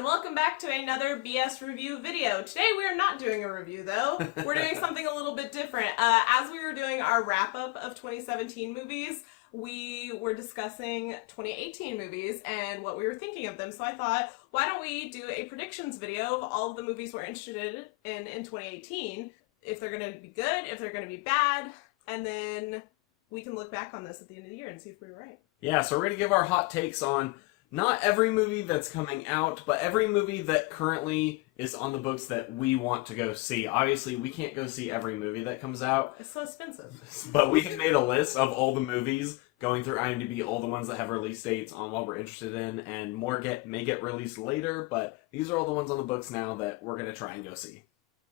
and welcome back to another BS review video. Today we are not doing a review though. We're doing something a little bit different. As we were doing our wrap-up of 2017 movies, we were discussing 2018 movies and what we were thinking of them. So I thought, why don't we do a predictions video of all of the movies we're interested in 2018, if they're going to be good, if they're going to be bad, and then we can look back on this at the end of the year and see if we were right. Yeah, so we're going to give our hot takes on not every movie that's coming out, but every movie that currently is on the books that we want to go see. Obviously, we can't go see every movie that comes out. It's so expensive. But we have made a list of all the movies going through IMDb, all the ones that have release dates on what we're interested in, and more may get released later, but these are all the ones on the books now that we're going to try and go see.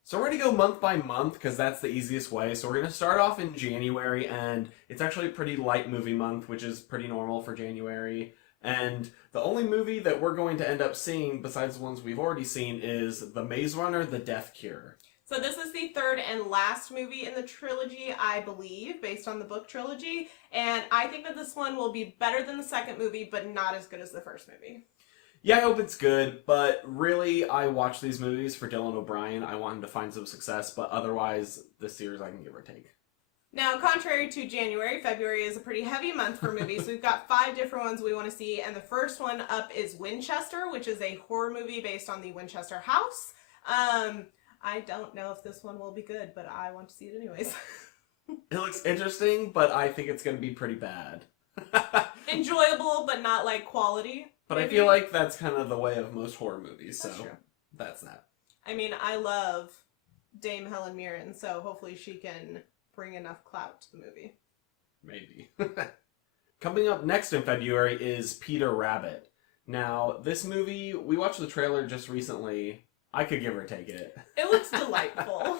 So we're going to go month by month because that's the easiest way. So we're going to start off in January, and it's actually a pretty light movie month, which is pretty normal for January. And the only movie that we're going to end up seeing, besides the ones we've already seen, is The Maze Runner, The Death Cure. So this is the third and last movie in the trilogy, I believe, based on the book trilogy. And I think that this one will be better than the second movie, but not as good as the first movie. Yeah, I hope it's good, but really, I watch these movies for Dylan O'Brien. I want him to find some success, but otherwise, this series I can give or take. Now, contrary to January, February is a pretty heavy month for movies. We've got 5 different ones we want to see, and the first one up is Winchester, which is a horror movie based on the Winchester house. I don't know if this one will be good, but I want to see it anyways. It looks interesting, but I think it's going to be pretty bad. Enjoyable, but not like quality. But maybe. I feel like that's kind of the way of most horror movies, so that's that. I mean, I love Dame Helen Mirren, so hopefully she can bring enough clout to the movie. Maybe. Coming up next in February is Peter Rabbit. Now, this movie, we watched the trailer just recently. I could give or take it. It looks delightful.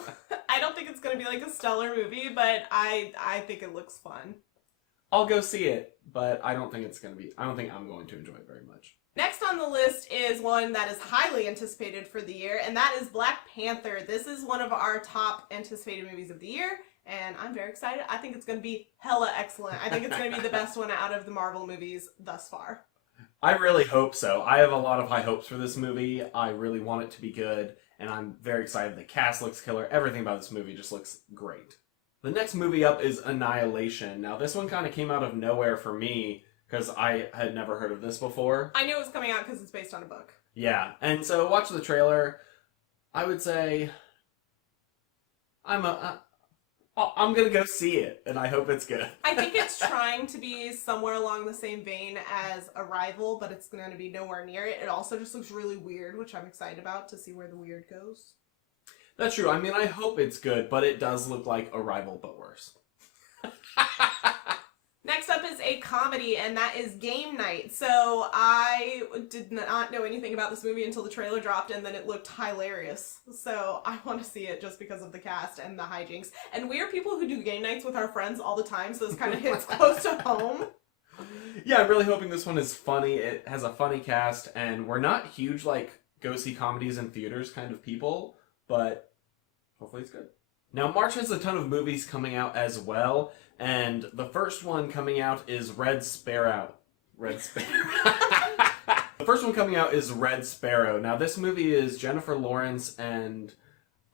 I don't think it's going to be like a stellar movie, but I think it looks fun. I'll go see it, but I don't think I'm going to enjoy it very much. Next on the list is one that is highly anticipated for the year, and that is Black Panther. This is one of our top anticipated movies of the year, and I'm very excited. I think it's going to be hella excellent. I think it's going to be the best one out of the Marvel movies thus far. I really hope so. I have a lot of high hopes for this movie. I really want it to be good, and I'm very excited. The cast looks killer. Everything about this movie just looks great. The next movie up is Annihilation. Now, this one kind of came out of nowhere for me, because I had never heard of this before. I knew it was coming out because it's based on a book. Yeah, and so watch the trailer. I would say I'm gonna go see it, and I hope it's good. I think it's trying to be somewhere along the same vein as Arrival, but it's going to be nowhere near it. It also just looks really weird, which I'm excited about to see where the weird goes. That's true. I mean, I hope it's good, but it does look like Arrival, but worse. Next up is a comedy, and that is Game Night. So I did not know anything about this movie until the trailer dropped, and then it looked hilarious. So I want to see it just because of the cast and the hijinks. And we are people who do game nights with our friends all the time, so this kind of hits close to home. Yeah, I'm really hoping this one is funny. It has a funny cast, and we're not huge, like, go see comedies in theaters kind of people, but hopefully it's good. Now, March has a ton of movies coming out as well, and the first one coming out is Red Sparrow. The first one coming out is Red Sparrow. Now, this movie is Jennifer Lawrence, and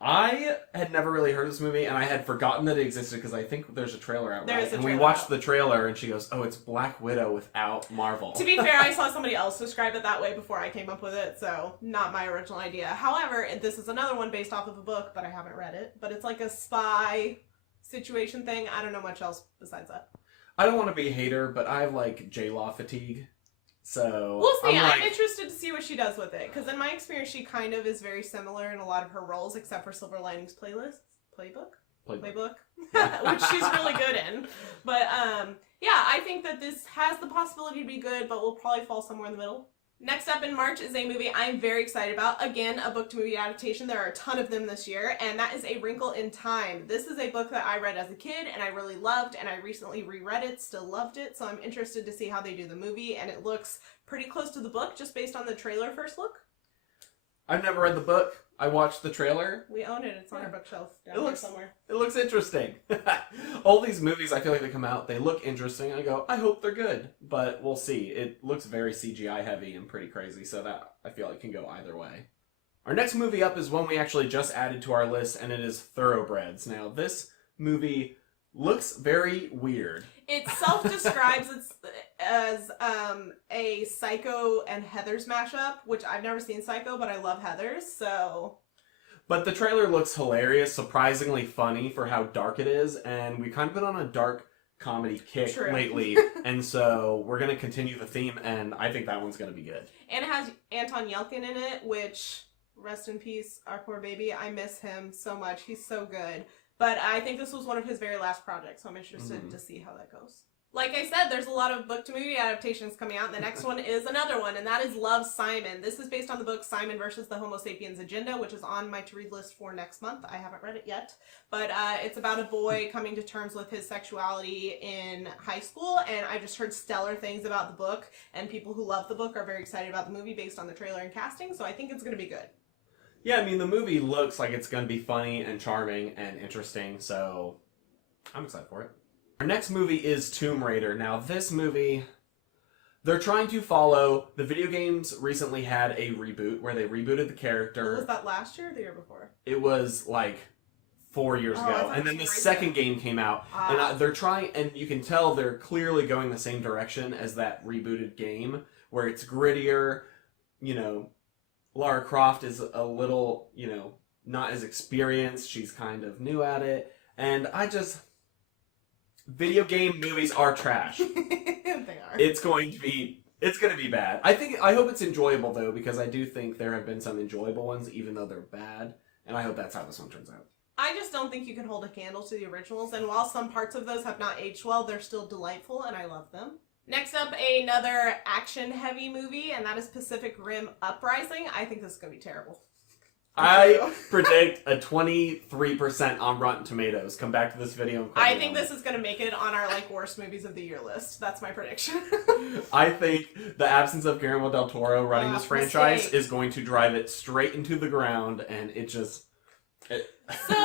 I had never really heard of this movie, and I had forgotten that it existed because I think there's a trailer out, right? And we watched the trailer, and she goes, oh, it's Black Widow without Marvel. To be fair, I saw somebody else describe it that way before I came up with it, so not my original idea. However, this is another one based off of a book, but I haven't read it. But it's like a spy situation thing. I don't know much else besides that. I don't want to be a hater, but I have, like, J-Law fatigue. So we'll see. I'm interested to see what she does with it, because in my experience, she kind of is very similar in a lot of her roles, except for Silver Linings Playbook, which she's really good in. But yeah, I think that this has the possibility to be good, but will probably fall somewhere in the middle. Next up in March is a movie I'm very excited about. Again, a book-to-movie adaptation. There are a ton of them this year, and that is A Wrinkle in Time. This is a book that I read as a kid, and I really loved, and I recently reread it, still loved it, so I'm interested to see how they do the movie, and it looks pretty close to the book, just based on the trailer first look. I've never read the book. I watched the trailer. We own it. It's on our bookshelf down It there looks- somewhere. It looks interesting. All these movies, I feel like they come out, they look interesting. I go, I hope they're good. But we'll see. It looks very CGI heavy and pretty crazy, so that I feel like can go either way. Our next movie up is one we actually just added to our list, and it is Thoroughbreds. Now, this movie looks very weird. It self-describes as a Psycho and Heathers mashup, which I've never seen Psycho, but I love Heathers, so... But the trailer looks hilarious, surprisingly funny for how dark it is, and we've kind of been on a dark comedy kick lately, and so we're going to continue the theme, and I think that one's going to be good. And it has Anton Yelchin in it, which, rest in peace, our poor baby. I miss him so much. He's so good. But I think this was one of his very last projects, so I'm interested to see how that goes. Like I said, there's a lot of book-to-movie adaptations coming out, and the next one is another one, and that is Love, Simon. This is based on the book Simon versus the Homo sapiens Agenda, which is on my to-read list for next month. I haven't read it yet, but it's about a boy coming to terms with his sexuality in high school, and I just heard stellar things about the book, and people who love the book are very excited about the movie based on the trailer and casting, so I think it's going to be good. Yeah, I mean, the movie looks like it's going to be funny and charming and interesting, so I'm excited for it. Our next movie is Tomb Raider. Now, this movie, they're trying to follow, the video games recently had a reboot where they rebooted the character. Was that last year or the year before? It was like 4 years ago. And then the second game came out. And they're trying, and you can tell they're clearly going the same direction as that rebooted game, where it's grittier, you know, Lara Croft is a little, you know, not as experienced. She's kind of new at it. And video game movies are trash. They are. It's going to be bad. I hope it's enjoyable though, because I do think there have been some enjoyable ones, even though they're bad. And I hope that's how this one turns out. I just don't think you can hold a candle to the originals. And while some parts of those have not aged well, they're still delightful and I love them. Next up, another action-heavy movie, and that is Pacific Rim Uprising. I think this is going to be terrible. I predict a 23% on Rotten Tomatoes. Come back to this video. I think this is going to make it on our worst movies of the year list. That's my prediction. I think the absence of Guillermo del Toro running this franchise is going to drive it straight into the ground, and it just... So,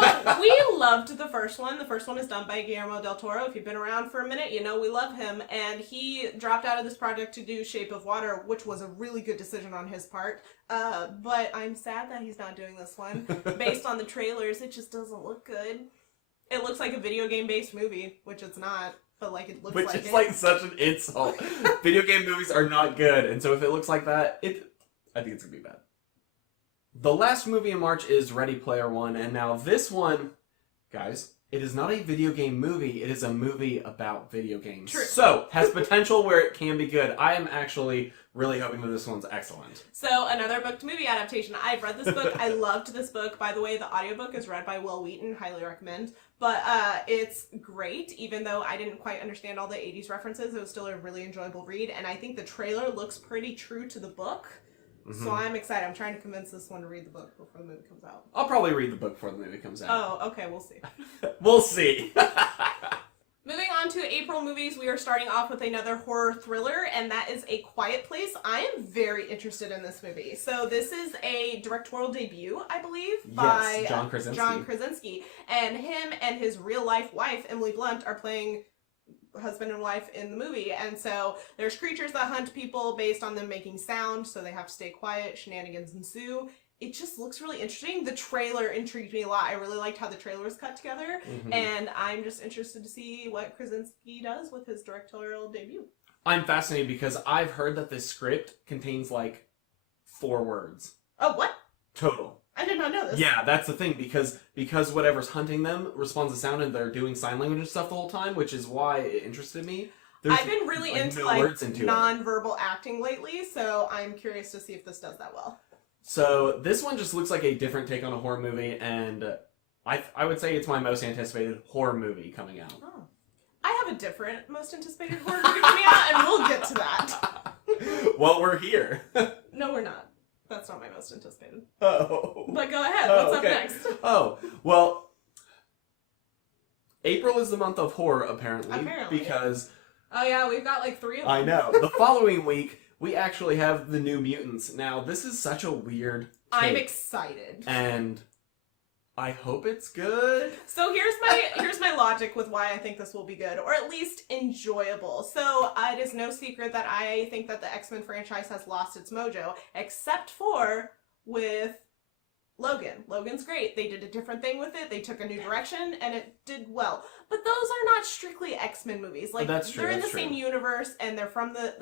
we loved the first one. The first one is done by Guillermo del Toro. If you've been around for a minute, you know we love him. And he dropped out of this project to do Shape of Water, which was a really good decision on his part. But I'm sad that he's not doing this one. Based on the trailers, it just doesn't look good. It looks like a video game-based movie, which it's not. But, it looks like it. Which is, such an insult. Video game movies are not good. And so if it looks like that, I think it's going to be bad. The last movie in March is Ready Player One, and now this one, guys, it is not a video game movie, it is a movie about video games. True. So, has potential where it can be good. I am actually really hoping that this one's excellent. So, another book-to-movie adaptation. I've read this book. I loved this book. By the way, the audiobook is read by Will Wheaton. Highly recommend. But it's great, even though I didn't quite understand all the 80s references. It was still a really enjoyable read, and I think the trailer looks pretty true to the book. So I'm excited. I'm trying to convince this one to read the book before the movie comes out. I'll probably read the book before the movie comes out. Oh, okay. We'll see. We'll see. Moving on to April movies, we are starting off with another horror thriller, and that is A Quiet Place. I am very interested in this movie. So this is a directorial debut, I believe, by John Krasinski. And him and his real-life wife, Emily Blunt, are playing husband and wife in the movie, and so there's creatures that hunt people based on them making sound, so they have to stay quiet. Shenanigans ensue. It just looks really interesting. The trailer intrigued me a lot. I really liked how the trailer was cut together, and I'm just interested to see what Krasinski does with his directorial debut. I'm fascinated because I've heard that this script contains 4 words. Oh, what? Total. I did not know this. Yeah, that's the thing, because whatever's hunting them responds to sound, and they're doing sign language and stuff the whole time, which is why it interested me. I've been really into non-verbal acting lately, so I'm curious to see if this does that well. So this one just looks like a different take on a horror movie, and I would say it's my most anticipated horror movie coming out. Oh. I have a different most anticipated horror movie coming out, and we'll get to that. Well, we're here. No, we're not. That's not my most anticipated. Oh. But go ahead. What's up next? Oh, well, April is the month of horror, apparently. Because... Oh, yeah, we've got 3 of them. I know. The following week, we actually have The New Mutants. Now, this is such a weird I'm excited. And I hope it's good. So here's my logic with why I think this will be good, or at least enjoyable. So it is no secret that I think that the X-Men franchise has lost its mojo, except for with Logan. Logan's great. They did a different thing with it. They took a new direction, and it did well. But those are not strictly X-Men movies. Like, that's true, they're in the that's same true. universe, and they're from but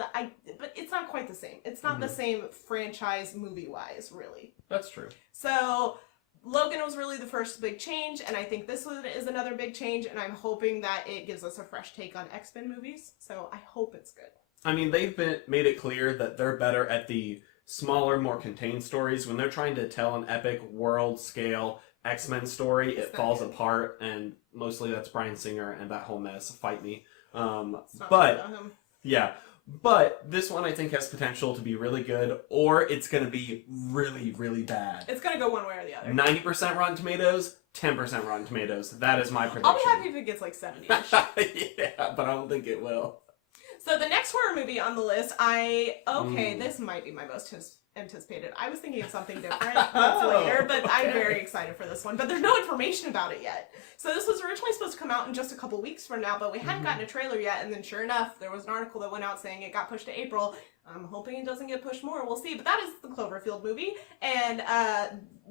it's not quite the same. It's not the same franchise movie-wise, really. That's true. So Logan was really the first big change, and I think this one is another big change, and I'm hoping that it gives us a fresh take on X-Men movies. So I hope it's good. I mean, they've made it clear that they're better at the smaller, more contained stories. When they're trying to tell an epic world-scale X-Men story, it falls apart, and mostly that's Bryan Singer and that whole mess. Fight me. But this one I think has potential to be really good, or it's going to be really, really bad. It's going to go one way or the other. 90% Rotten Tomatoes, 10% Rotten Tomatoes. That is my prediction. I'll be happy if it gets like 70-ish. Yeah, but I don't think it will. So the next horror movie on the list, this might be my most anticipated. I was thinking of something different months later, but I'm very excited for this one. But there's no information about it yet. So this was originally supposed to come out in just a couple weeks from now, but we hadn't gotten a trailer yet. And then sure enough, there was an article that went out saying it got pushed to April. I'm hoping it doesn't get pushed more. We'll see. But that is the Cloverfield movie. And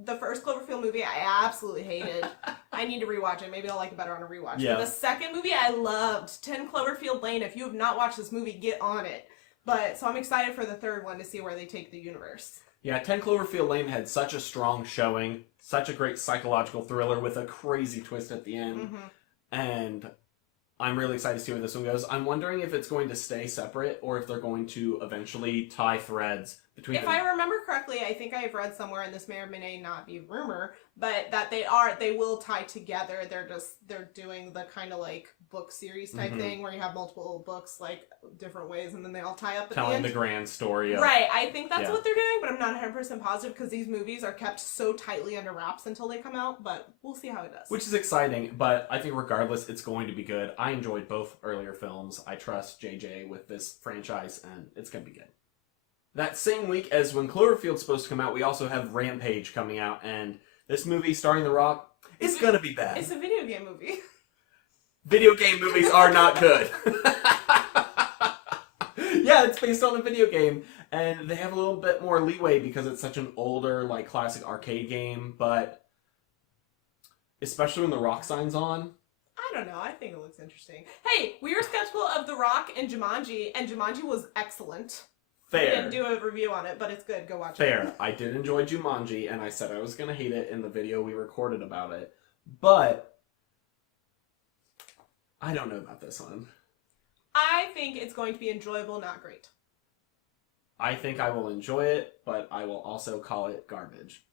the first Cloverfield movie I absolutely hated. I need to rewatch it. Maybe I'll like it better on a rewatch. Yeah. But the second movie I loved. 10 Cloverfield Lane. If you have not watched this movie, get on it. So I'm excited for the third one to see where they take the universe. Yeah, 10 Cloverfield Lane had such a strong showing, such a great psychological thriller with a crazy twist at the end, and I'm really excited to see where this one goes. I'm wondering if it's going to stay separate, or if they're going to eventually tie threads between them. If I remember correctly, I think I've read somewhere, and this may or may not be rumor, but that they will tie together. They're doing the kind of like book series type thing where you have multiple books like different ways, and then they all tie up at the end. Telling the grand story of... Right, I think that's what they're doing, but I'm not 100% positive because these movies are kept so tightly under wraps until they come out, but we'll see how it does. Which is exciting, but I think regardless, it's going to be good. I enjoyed both earlier films. I trust JJ with this franchise, and it's going to be good. That same week as when Cloverfield's supposed to come out, we also have Rampage coming out, and this movie starring The Rock is going to be bad. It's a video game movie. Video game movies are not good. Yeah, it's based on a video game, and they have a little bit more leeway because it's such an older, like, classic arcade game, but especially when The Rock signs on. I don't know. I think it looks interesting. Hey, we were skeptical of The Rock and Jumanji was excellent. Fair. We didn't do a review on it, but it's good. Go watch it. Fair. I did enjoy Jumanji, and I said I was going to hate it in the video we recorded about it, but I don't know about this one. I think it's going to be enjoyable, not great. I think I will enjoy it, but I will also call it garbage.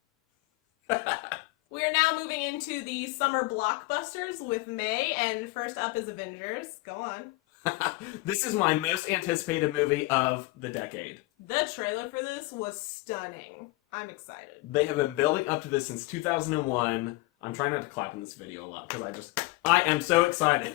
We are now moving into the summer blockbusters with May, and first up is Avengers. Go on. This is my most anticipated movie of the decade. The trailer for this was stunning. I'm excited. They have been building up to this since 2001. I'm trying not to clap in this video a lot because I am so excited.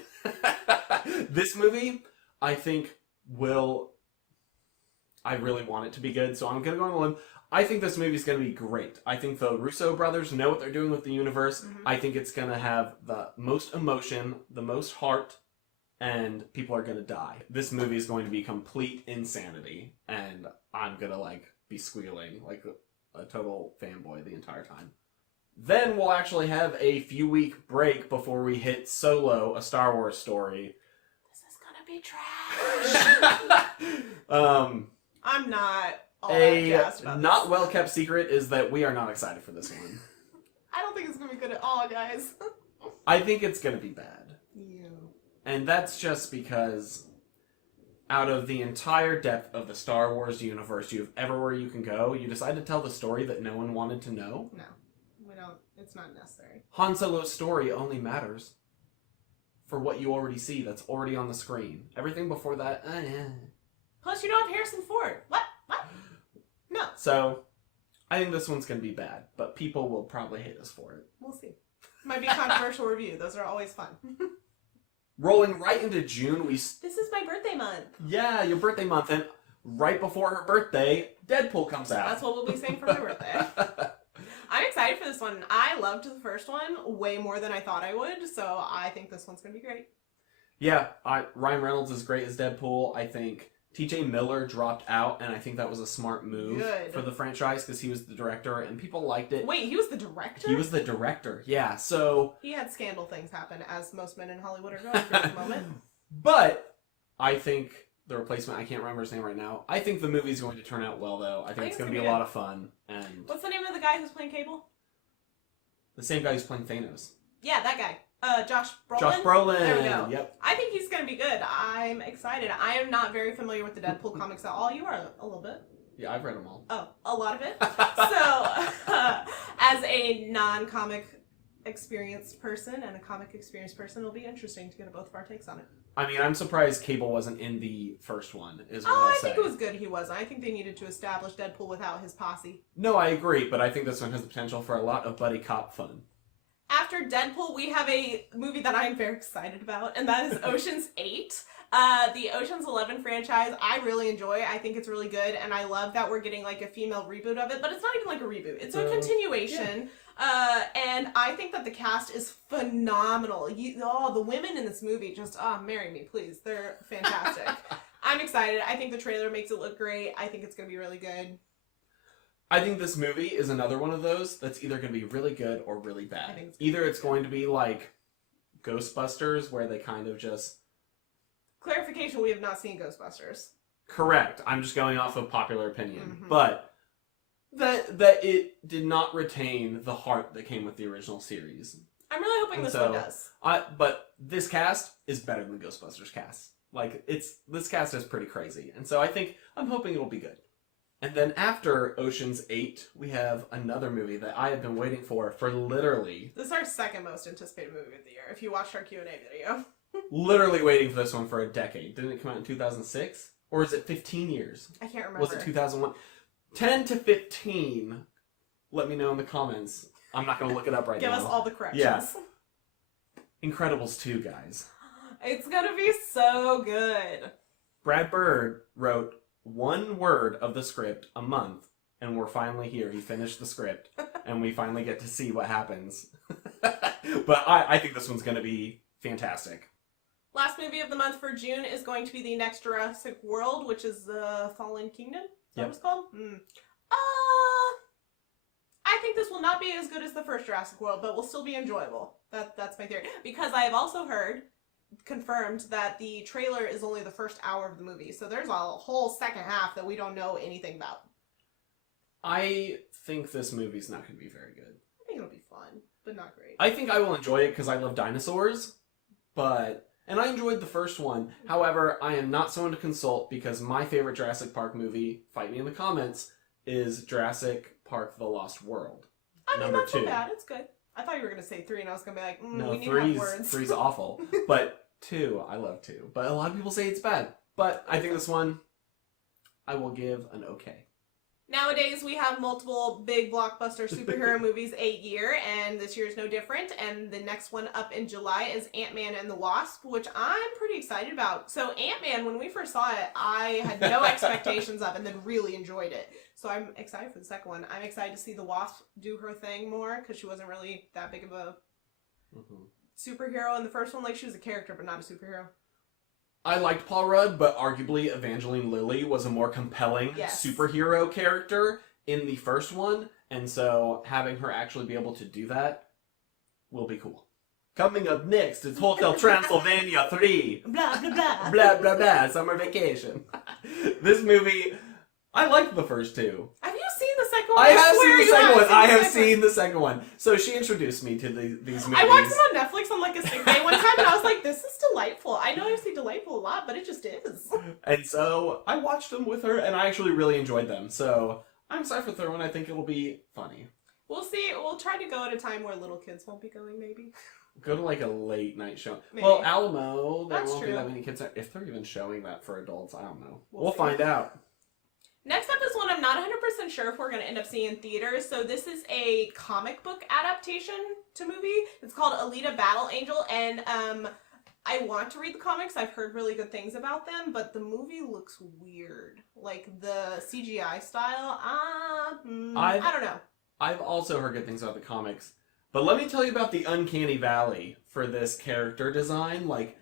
This movie, I think, I really want it to be good, so I'm going to go on a limb. I think this movie is going to be great. I think the Russo brothers know what they're doing with the universe. I think it's going to have the most emotion, the most heart, and people are going to die. This movie is going to be complete insanity, and I'm going to, be squealing like a total fanboy the entire time. Then we'll actually have a few-week break before we hit Solo, a Star Wars story. This is going to be trash. I'm not all that jazzed about not this. well-kept secret is that we are not excited for this one. I don't think it's going to be good at all, guys. I think it's going to be bad. Yeah. And that's just because out of the entire depth of the Star Wars universe you have everywhere you can go, you decide to tell the story that no one wanted to know? No, we don't. It's not necessary. Han Solo's story only matters for what you already see that's already on the screen. Everything before that, Plus, you don't have Harrison Ford. What? No. So, I think this one's going to be bad, but people will probably hate us for it. We'll see. Might be a controversial review. Those are always fun. Rolling right into June, This is my birthday month. Yeah, your birthday month, and right before her birthday, Deadpool comes out. That's what we'll be saying for my birthday. this one. I loved the first one way more than I thought I would, so I think this one's going to be great. Yeah, Ryan Reynolds is great as Deadpool. I think T.J. Miller dropped out, and I think that was a smart move for the franchise because he was the director, and people liked it. Wait, he was the director? He was the director, yeah. So he had scandal things happen, as most men in Hollywood are going through at the moment. But I think the replacement, I can't remember his name right now. I think the movie's going to turn out well, though. I think it's going to be a lot of fun. And what's the name of the guy who's playing Cable? The same guy who's playing Thanos. Yeah, that guy. Josh Brolin? Josh Brolin. There we go. Yep. I think he's going to be good. I'm excited. I am not very familiar with the Deadpool comics at all. You are a little bit. Yeah, I've read them all. Oh, a lot of it. So, as a non-comic experienced person and a comic experienced person, it'll be interesting to get both of our takes on it. I mean, I'm surprised Cable wasn't in the first one, is what I I'll say. think it was good he wasn't. I think they needed to establish Deadpool without his posse. No, I agree, but I think this one has the potential for a lot of buddy cop fun. After Deadpool, we have a movie that I'm very excited about, and that is Ocean's 8. The Ocean's 11 franchise, I really enjoy. I think it's really good, and I love that we're getting like a female reboot of it, but it's not even like a reboot. It's a continuation. Yeah. And I think that the cast is phenomenal. The women in this movie just, marry me, please. They're fantastic. I'm excited. I think the trailer makes it look great. I think it's going to be really good. I think this movie is another one of those that's either going to be really good or really bad. Either it's going to be like Ghostbusters, where they kind of just... Clarification, we have not seen Ghostbusters. Correct. I'm just going off of popular opinion. Mm-hmm. But that it did not retain the heart that came with the original series. I'm really hoping this one does. But this cast is better than Ghostbusters cast. Like, this cast is pretty crazy. And so I'm hoping it'll be good. And then after Ocean's 8, we have another movie that I have been waiting for literally... This is our second most anticipated movie of the year, if you watched our Q&A video. Literally waiting for this one for a decade. Didn't it come out in 2006? Or is it 15 years? I can't remember. Was it 2001? 10 to 15. Let me know in the comments. I'm not going to look it up right now. Give us all the corrections. Yeah. Incredibles 2, guys. It's going to be so good. Brad Bird wrote one word of the script a month, and we're finally here. He finished the script, and we finally get to see what happens. But I think this one's going to be fantastic. Last movie of the month for June is going to be the next Jurassic World, which is the Fallen Kingdom. Is that what it's called? I think this will not be as good as the first Jurassic World, but will still be enjoyable. That's my theory. Because I have also confirmed that the trailer is only the first hour of the movie, so there's a whole second half that we don't know anything about. I think this movie's not going to be very good. I think it'll be fun, but not great. I think I will enjoy it because I love dinosaurs, and I enjoyed the first one. However, I am not someone to consult because my favorite Jurassic Park movie, fight me in the comments, is Jurassic Park: The Lost World. I mean, that's not bad. It's good. I thought you were going to say 3, and I was going to be like, no, we need to have words. 3's awful. But 2, I love 2. But a lot of people say it's bad. But I think this one, I will give an okay. Nowadays, we have multiple big blockbuster superhero movies a year, and this year is no different. And the next one up in July is Ant-Man and the Wasp, which I'm pretty excited about. So Ant-Man, when we first saw it, I had no expectations of, and then really enjoyed it. So I'm excited for the second one. I'm excited to see the Wasp do her thing more, because she wasn't really that big of a superhero in the first one. Like, she was a character, but not a superhero. I liked Paul Rudd, but arguably Evangeline Lilly was a more compelling superhero character in the first one, and so having her actually be able to do that will be cool. Coming up next is Hotel Transylvania 3. Blah, blah, blah. Blah, blah, blah. Summer Vacation. This movie, I liked the first 2. Have you seen the second one? I have seen the second one. I have seen the second one. So she introduced me to these movies. I watched them on Netflix on like a sick day one time, and I was like, this is delightful. I know I say delightful a lot, but it just is. And so I watched them with her, and I actually really enjoyed them. So I'm excited for the third one. I think it'll be funny. We'll see. We'll try to go at a time where little kids won't be going, maybe. Go to like a late night show. Maybe. Well, Alamo, there That's won't true. be that many kids there. If they're even showing that for adults, I don't know. We'll find out. Next up is one I'm not 100% sure if we're going to end up seeing in theaters. So this is a comic book adaptation to movie. It's called Alita Battle Angel, and I want to read the comics. I've heard really good things about them, but the movie looks weird. Like the CGI style. I don't know. I've also heard good things about the comics. But let me tell you about the uncanny valley for this character design. Like,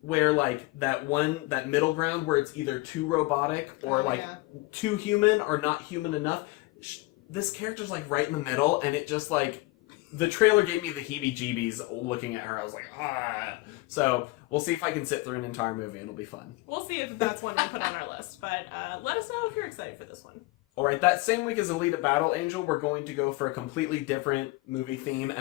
where, like, that middle ground where it's either too robotic or, too human or not human enough. This character's, like, right in the middle, and it just, like... The trailer gave me the heebie-jeebies looking at her. I was like, ah. So, we'll see if I can sit through an entire movie, and it'll be fun. We'll see if that's one we put on our list, but let us know if you're excited for this one. Alright, that same week as Alita Battle Angel, we're going to go for a completely different movie theme,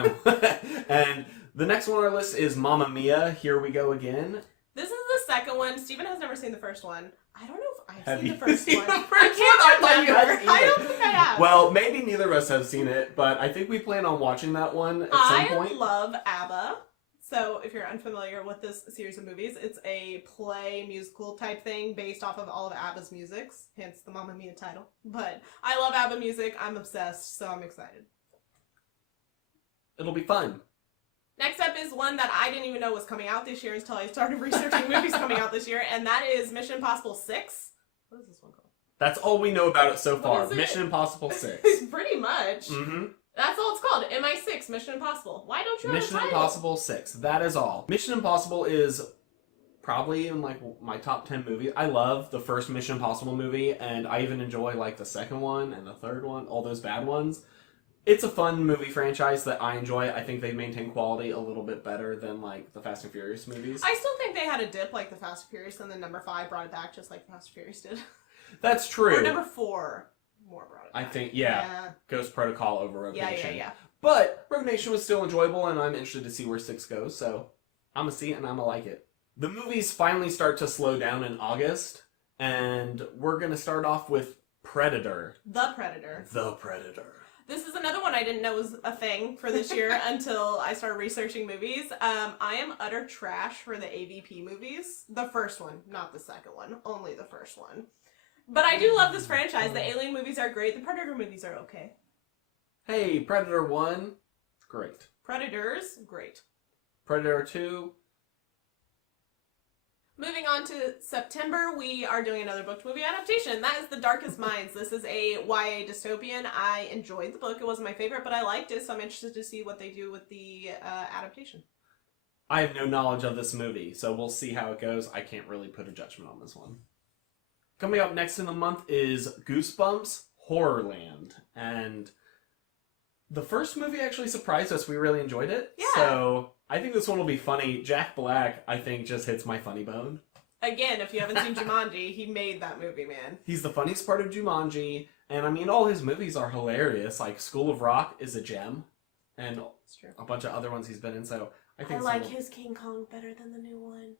and the next one on our list is Mamma Mia, Here We Go Again. This is the second one. Steven has never seen the first one. I don't know if I've seen the first one. I don't think I have. Well, maybe neither of us have seen it, but I think we plan on watching that one at some point. I love ABBA. So, if you're unfamiliar with this series of movies, it's a play musical type thing based off of all of ABBA's musics, hence the Mamma Mia title. But I love ABBA music. I'm obsessed, so I'm excited. It'll be fun. Next up is one that I didn't even know was coming out this year until I started researching movies coming out this year, and that is Mission Impossible 6. What is this one called? That's all we know about it so far. It? Mission Impossible 6. Pretty much. Mm-hmm. That's all it's called. MI6, Mission Impossible. Why don't you have Mission a title? Impossible 6. That is all. Mission Impossible is probably in, like, my top 10 movies. I love the first Mission Impossible movie, and I even enjoy, like, the second one and the third one, all those bad ones. It's a fun movie franchise that I enjoy. I think they maintain quality a little bit better than, like, the Fast and Furious movies. I still think they had a dip like the Fast and Furious, and then number 5 brought it back just like Fast and Furious did. That's true. Or number 4 more brought it back. I think, yeah. Ghost Protocol over Rogue Nation. Yeah. But Rogue Nation was still enjoyable, and I'm interested to see where 6 goes, so I'm gonna see it and I'm gonna like it. The movies finally start to slow down in August, and we're gonna start off with Predator. The Predator. The Predator. This is another one I didn't know was a thing for this year until I started researching movies. I am utter trash for the AVP movies. The first one, not the second one. Only the first one. But I do love this franchise. The Alien movies are great. The Predator movies are okay. Hey, Predator 1, great. Predators, great. Predator 2. Moving on to September, we are doing another booked movie adaptation. That is The Darkest Minds. This is a YA dystopian. I enjoyed the book. It wasn't my favorite, but I liked it, so I'm interested to see what they do with the adaptation. I have no knowledge of this movie, so we'll see how it goes. I can't really put a judgment on this one. Coming up next in the month is Goosebumps Horrorland. And the first movie actually surprised us. We really enjoyed it. Yeah. So I think this one will be funny. Jack Black, I think, just hits my funny bone. Again, if you haven't seen Jumanji, he made that movie, man. He's the funniest part of Jumanji. And I mean, all his movies are hilarious. Like School of Rock is a gem. And It's true. a bunch of other ones he's been in. So I think I like his King Kong better than the new one.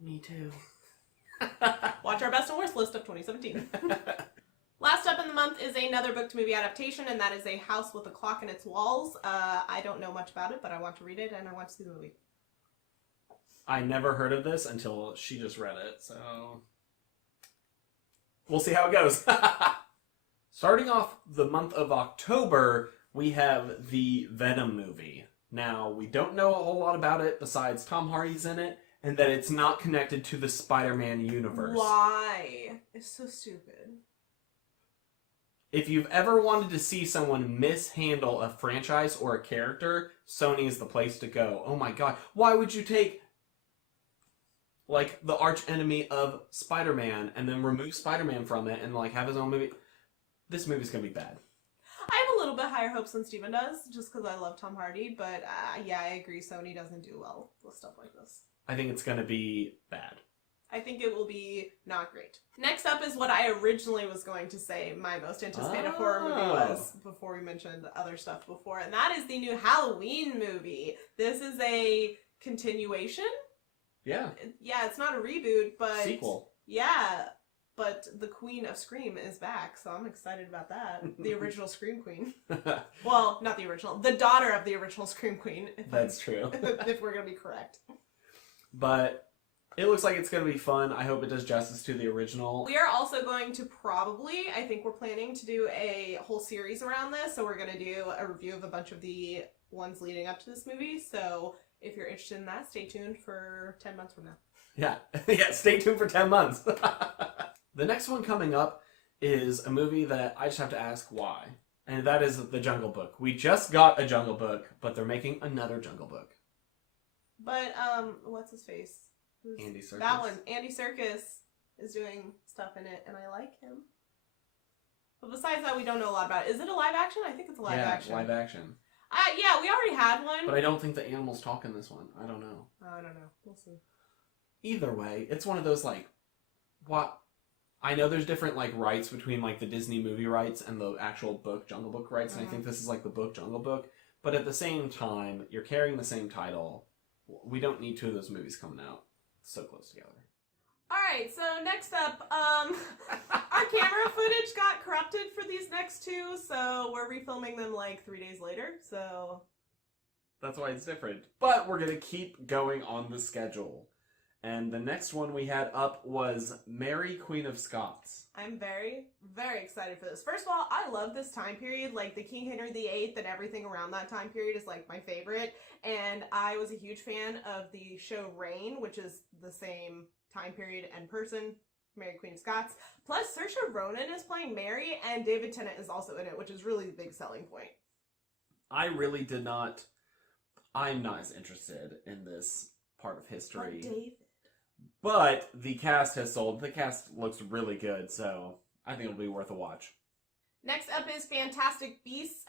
Me too. Watch our best and worst list of 2017. Last up in the month is another booked movie adaptation, and that is A House with a Clock in Its Walls. I don't know much about it, but I want to read it and I want to see the movie. I never heard of this until she just read it, so we'll see how it goes. Starting off the month of October, we have the Venom movie. Now, we don't know a whole lot about it besides Tom Hardy's in it, and that it's not connected to the Spider-Man universe. Why? It's so stupid. If you've ever wanted to see someone mishandle a franchise or a character, Sony is the place to go. Oh my god. Why would you take, like, the arch enemy of Spider-Man and then remove Spider-Man from it and, like, have his own movie? This movie's gonna be bad. I have a little bit higher hopes than Steven does, just because I love Tom Hardy, but yeah, I agree, Sony doesn't do well with stuff like this. I think it's gonna be bad. I think it will be not great. Next up is what I originally was going to say my most anticipated horror movie was, before we mentioned other stuff before, and that is the new Halloween movie. This is a continuation? Yeah. Yeah, it's not a reboot, but... Sequel. Yeah, but the Queen of Scream is back, so I'm excited about that. The original Scream Queen. Well, not the original. The daughter of the original Scream Queen. That's true. If we're going to be correct. But it looks like it's going to be fun. I hope it does justice to the original. We are also going to probably, I think we're planning to do a whole series around this. So we're going to do a review of a bunch of the ones leading up to this movie. So if you're interested in that, stay tuned for 10 months from now. Yeah. Yeah, stay tuned for 10 months. The next one coming up is a movie that I just have to ask why. And that is The Jungle Book. We just got a Jungle Book, but they're making another Jungle Book. But, what's his face? Andy Serkis. That one. Andy Serkis is doing stuff in it, and I like him. But besides that, we don't know a lot about it. Is it a live action? I think it's a live action. Yeah, live action. Yeah, we already had one. But I don't think the animals talk in this one. I don't know. I don't know. We'll see. Either way, it's one of those, like, what... I know there's different, like, rights between, like, the Disney movie rights and the actual book, Jungle Book rights, and I think this is, like, the book, Jungle Book. But at the same time, you're carrying the same title. We don't need two of those movies coming out so close together. Alright, so next up, our camera footage got corrupted for these next two, so we're refilming them, like, 3 days later, so... That's why it's different. But we're gonna keep going on the schedule. And the next one we had up was Mary, Queen of Scots. I'm very, very excited for this. First of all, I love this time period. Like, the King Henry VIII and everything around that time period is, like, my favorite. And I was a huge fan of the show Reign, which is the same time period and person, Mary, Queen of Scots. Plus, Saoirse Ronan is playing Mary, and David Tennant is also in it, which is really the big selling point. I really did not... I'm not as interested in this part of history. But David... But the cast has sold. The cast looks really good, so I think it'll be worth a watch. Next up is Fantastic Beasts,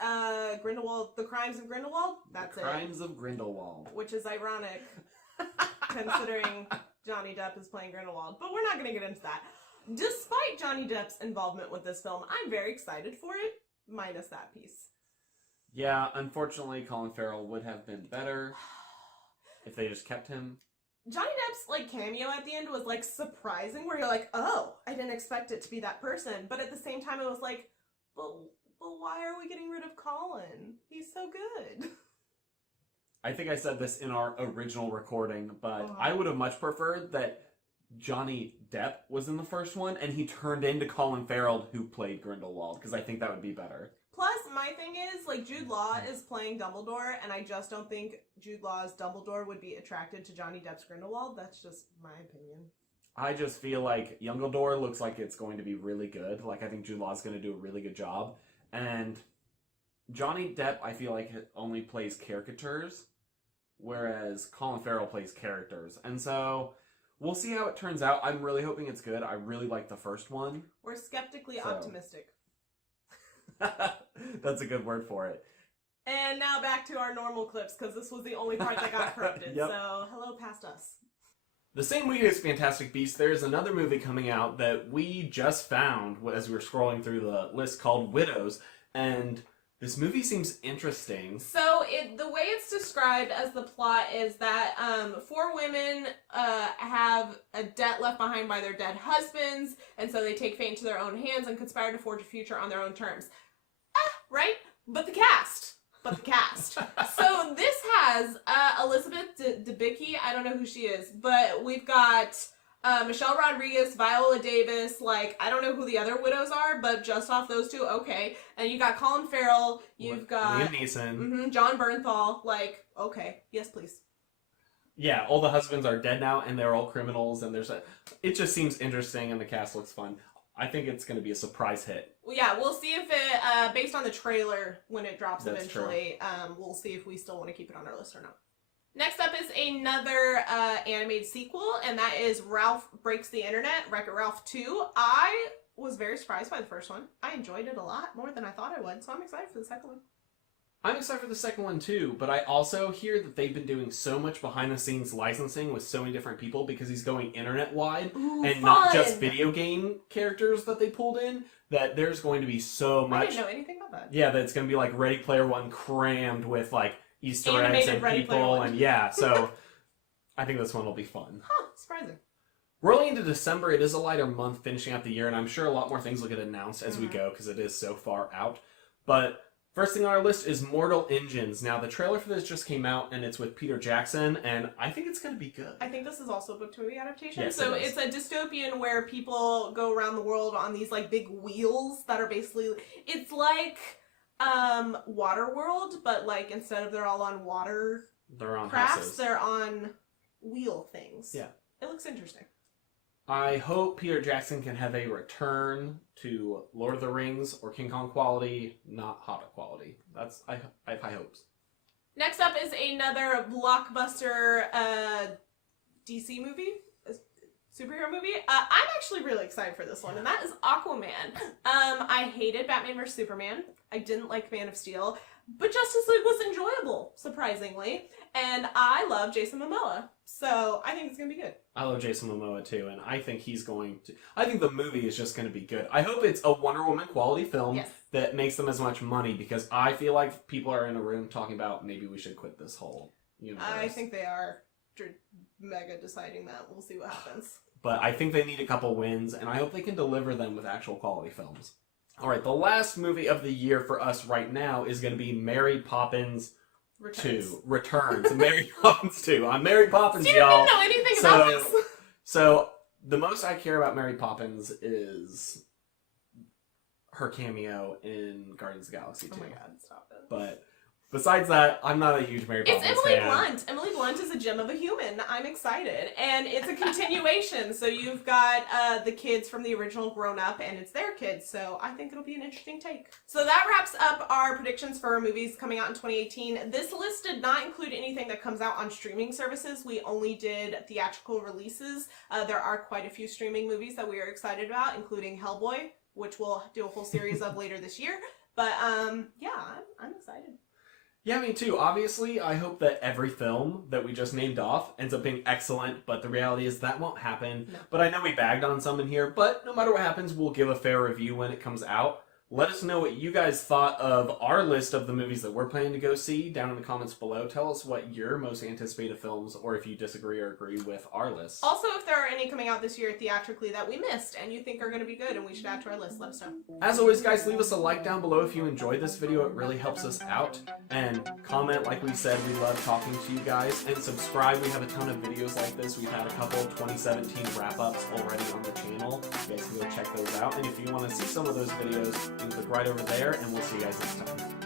Grindelwald, The Crimes of Grindelwald. That's The Crimes of Grindelwald. Which is ironic, considering Johnny Depp is playing Grindelwald. But we're not going to get into that. Despite Johnny Depp's involvement with this film, I'm very excited for it, minus that piece. Yeah, unfortunately, Colin Farrell would have been better if they just kept him. Johnny Depp's, like, cameo at the end was, like, surprising, where you're like, oh, I didn't expect it to be that person. But at the same time, it was like, but why are we getting rid of Colin? He's so good. I think I said this in our original recording, but I would have much preferred that Johnny Depp was in the first one, and he turned into Colin Farrell, who played Grindelwald, because I think that would be better. Plus, my thing is, like, Jude Law is playing Dumbledore, and I just don't think Jude Law's Dumbledore would be attracted to Johnny Depp's Grindelwald. That's just my opinion. I just feel like Youngledore looks like it's going to be really good. Like, I think Jude Law's going to do a really good job. And Johnny Depp, I feel like, only plays caricatures, whereas Colin Farrell plays characters. And so, we'll see how it turns out. I'm really hoping it's good. I really like the first one. We're skeptically optimistic. That's a good word for it. And now back to our normal clips, because this was the only part that got corrupted. Yep. So, hello past us. The same week as Fantastic Beasts, there's another movie coming out that we just found as we were scrolling through the list called Widows, and this movie seems interesting. So, the way it's described as the plot is that 4 women have a debt left behind by their dead husbands, and so they take fate into their own hands and conspire to forge a future on their own terms. Right? But the cast. So this has Elizabeth Debicki. I don't know who she is, but we've got Michelle Rodriguez, Viola Davis. Like, I don't know who the other widows are, but just off those two, okay. And you got Colin Farrell. You've got Liam Neeson. John Bernthal. Like, okay, yes, please. Yeah, all the husbands are dead now, and they're all criminals. And it just seems interesting, and the cast looks fun. I think it's going to be a surprise hit. Well, yeah, we'll see if it, based on the trailer, when it drops That's eventually, we'll see if we still want to keep it on our list or not. Next up is another animated sequel, and that is Ralph Breaks the Internet, Wreck-It Ralph 2. I was very surprised by the first one. I enjoyed it a lot, more than I thought I would, so I'm excited for the second one. I'm excited for the second one too, but I also hear that they've been doing so much behind-the-scenes licensing with so many different people because he's going internet-wide and not just video game characters that they pulled in, that there's going to be so much... I didn't know anything about that. Yeah, that it's going to be like Ready Player One crammed with like Easter eggs and Ready Player people, One. and yeah, so I think this one will be fun. Huh, surprising. Rolling into December, it is a lighter month finishing out the year, and I'm sure a lot more things will get announced as we go because it is so far out. But first thing on our list is Mortal Engines. Now, the trailer for this just came out, and it's with Peter Jackson, and I think it's going to be good. I think this is also a book-to-movie adaptation. Yes, so it is. it's a dystopian where people go around the world on these, like, big wheels that are basically... It's like Waterworld, but, like, instead of they're all on water They're on crafts, houses. they're on wheel things. Yeah. It looks interesting. I hope Peter Jackson can have a return to Lord of the Rings or King Kong quality, not Hobbit quality. I have high hopes. Next up is another blockbuster DC movie, a superhero movie. I'm actually really excited for this one, and that is Aquaman. I hated Batman vs. Superman. I didn't like Man of Steel, but Justice League was enjoyable, surprisingly. And I love Jason Momoa, so I think it's going to be good. I love Jason Momoa too, and I think I think the movie is just going to be good. I hope it's a Wonder Woman quality film that makes them as much money, because I feel like people are in a room talking about maybe we should quit this whole universe. I think they are mega deciding that. We'll see what happens. But I think they need a couple wins, and I hope they can deliver them with actual quality films. All right, the last movie of the year for us right now is going to be Mary Poppins Returns. 2. Returns. Mary Poppins 2. I'm Mary Poppins, Steve y'all. didn't know anything about this. So, the most I care about Mary Poppins is her cameo in Guardians of the Galaxy 2. Oh my god, stop it. But besides that, I'm not a huge Mary Poppins fan. It's Emily Blunt. Emily Blunt is a gem of a human. I'm excited. And it's a continuation. So you've got the kids from the original grown up, and it's their kids. So I think it'll be an interesting take. So that wraps up our predictions for movies coming out in 2018. This list did not include anything that comes out on streaming services. We only did theatrical releases. There are quite a few streaming movies that we are excited about, including Hellboy, which we'll do a whole series of later this year. But yeah, I'm excited. Yeah, me too. Obviously, I hope that every film that we just named off ends up being excellent, but the reality is that won't happen. No. But I know we bagged on some in here, but no matter what happens, we'll give a fair review when it comes out. Let us know what you guys thought of our list of the movies that we're planning to go see down in the comments below. Tell us what your most anticipated films, or if you disagree or agree with our list. Also, if there are any coming out this year theatrically that we missed and you think are going to be good and we should add to our list, let us know. As always, guys, leave us a like down below if you enjoyed this video. It really helps us out. And comment, like we said, we love talking to you guys. And subscribe. We have a ton of videos like this. We've had a couple 2017 wrap-ups already on the channel. You guys can go check those out. And if you want to see some of those videos, you can click right over there, and we'll see you guys next time.